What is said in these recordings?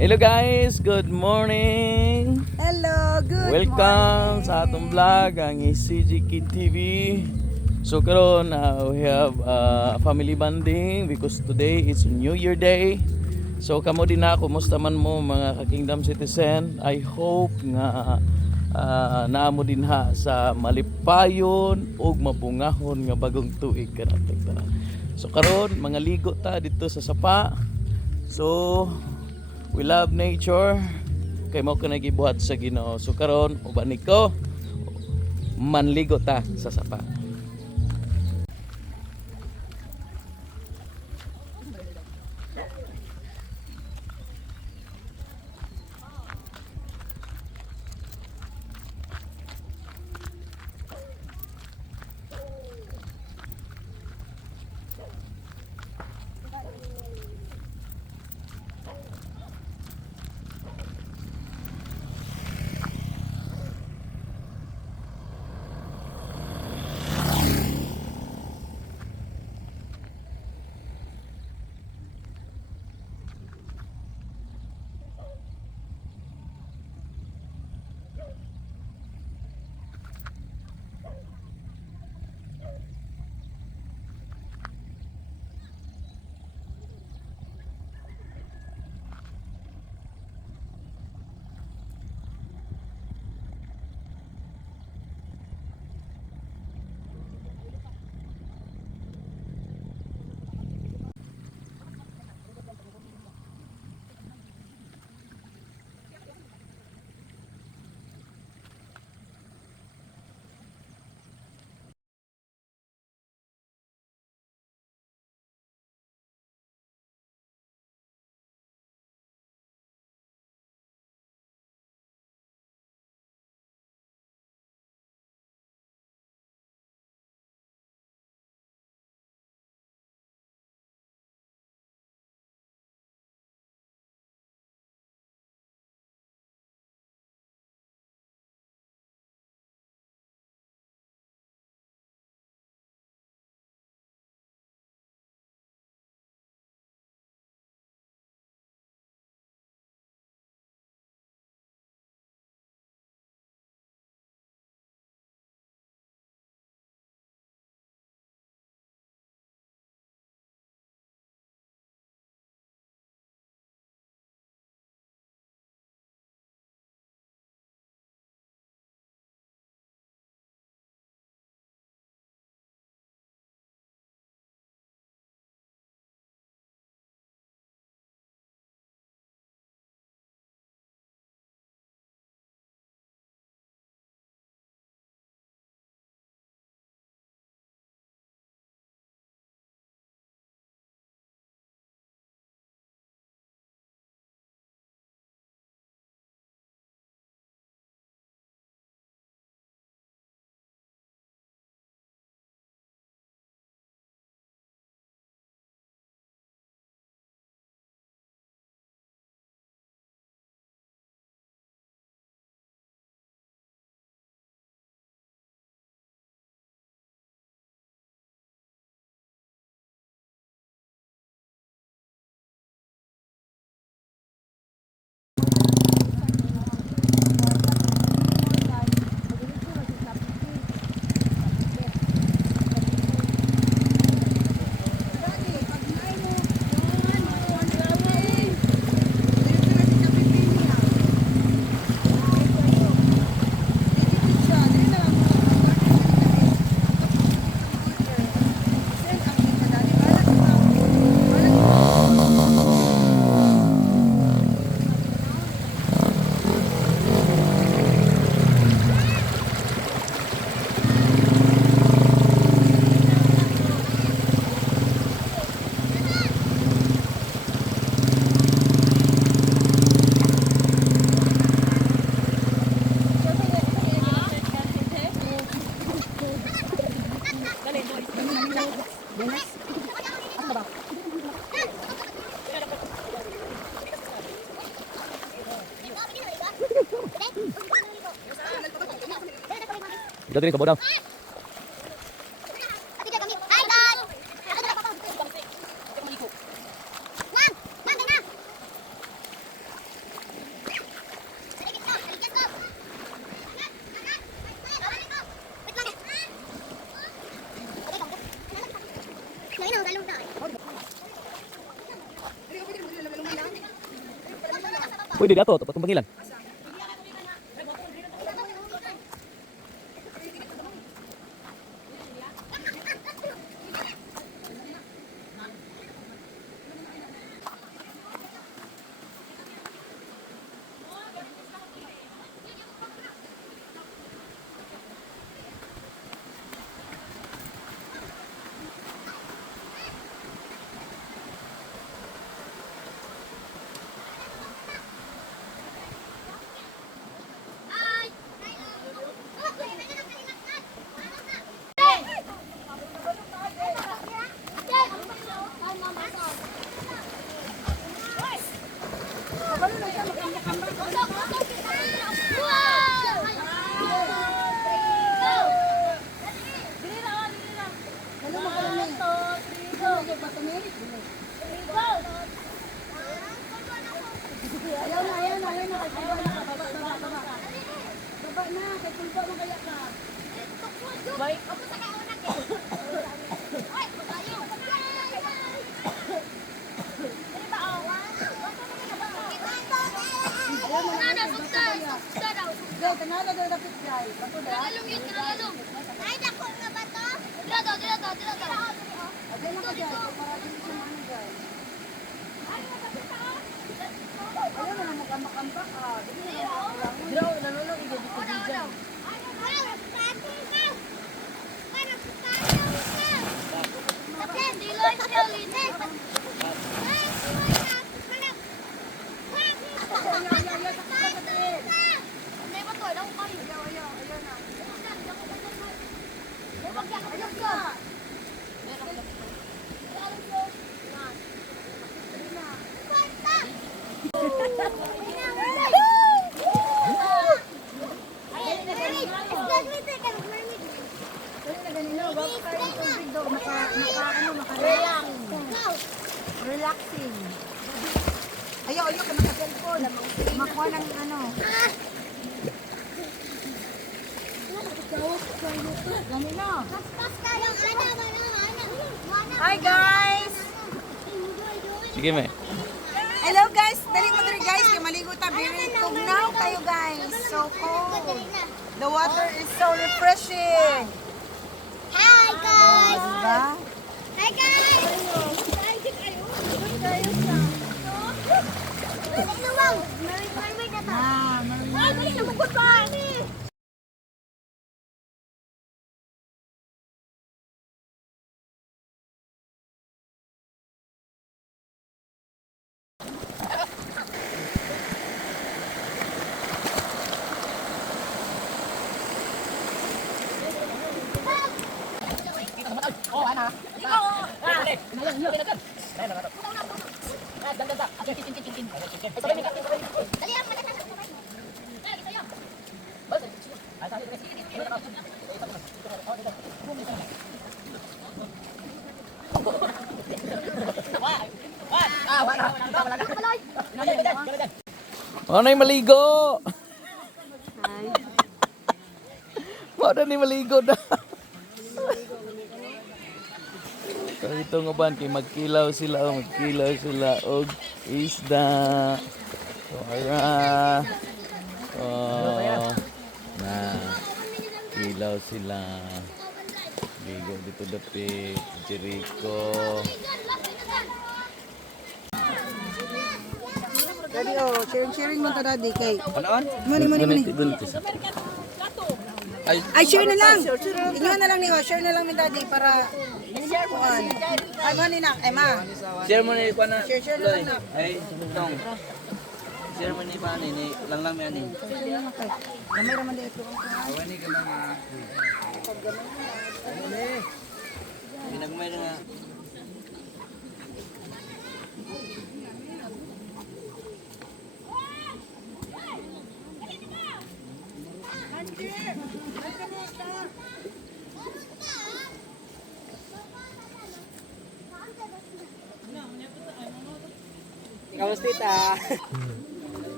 Hello guys, good morning. Hello, good Welcome morning. sa atong vlog ang EJCK-TV. So karon we have family bonding because today is New Year Day. So kamo din na, kumusta man mo mga ka-Kingdom citizen? I hope nga naamo din ha sa malipayon ug mabungahon nga bagong tuig kanating tanan. So karon mga ligo ta dito sa sapa. So we love nature kay mao ka nagibuhat sa Ginoo. So karon uban ko manligo ta sa sapa. Dito rin kabodaw. Pwede dato, tapos pangilan. Relaxing. Ayaw ka naka-cellphone. Makuha ng ano. Hi guys! Sige, me. Hello guys! Dali mo dali guys. Kaya maligo ta. Very tugnaw kayo guys. So cold. The water is so refreshing. Hi guys! Diba? Hi guys! Ano yung maligo? Ano ni maligo na? So ito nga ba, kay magkilaw sila og isda. So na kilaw sila. Ligo dito dapi, Jericho. Daddy sharing mo to daddy kay. Ano? Mani. Ay, Share na lang. Inyo na lang niyo. Share na lang ni daddy para kuan. Ay mani na. Ay ma. Share mo ni kuan na. Share na lang na. Ay, tong. Share mo ni pa ni lang ani. Kamay raman dito. Awani ka na. Ginagmay na nga. Kamusta ita?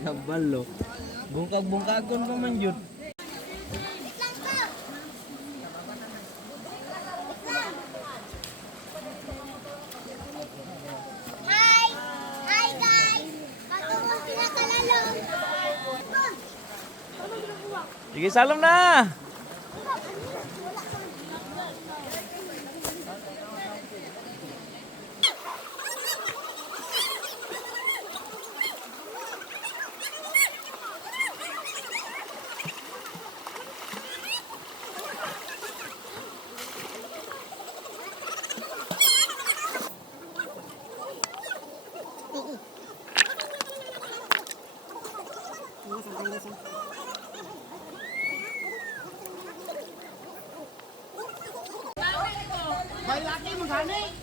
Kabalo. Bungkag-bungkagon pa man yun. Sige, salam na. May laki mo gani.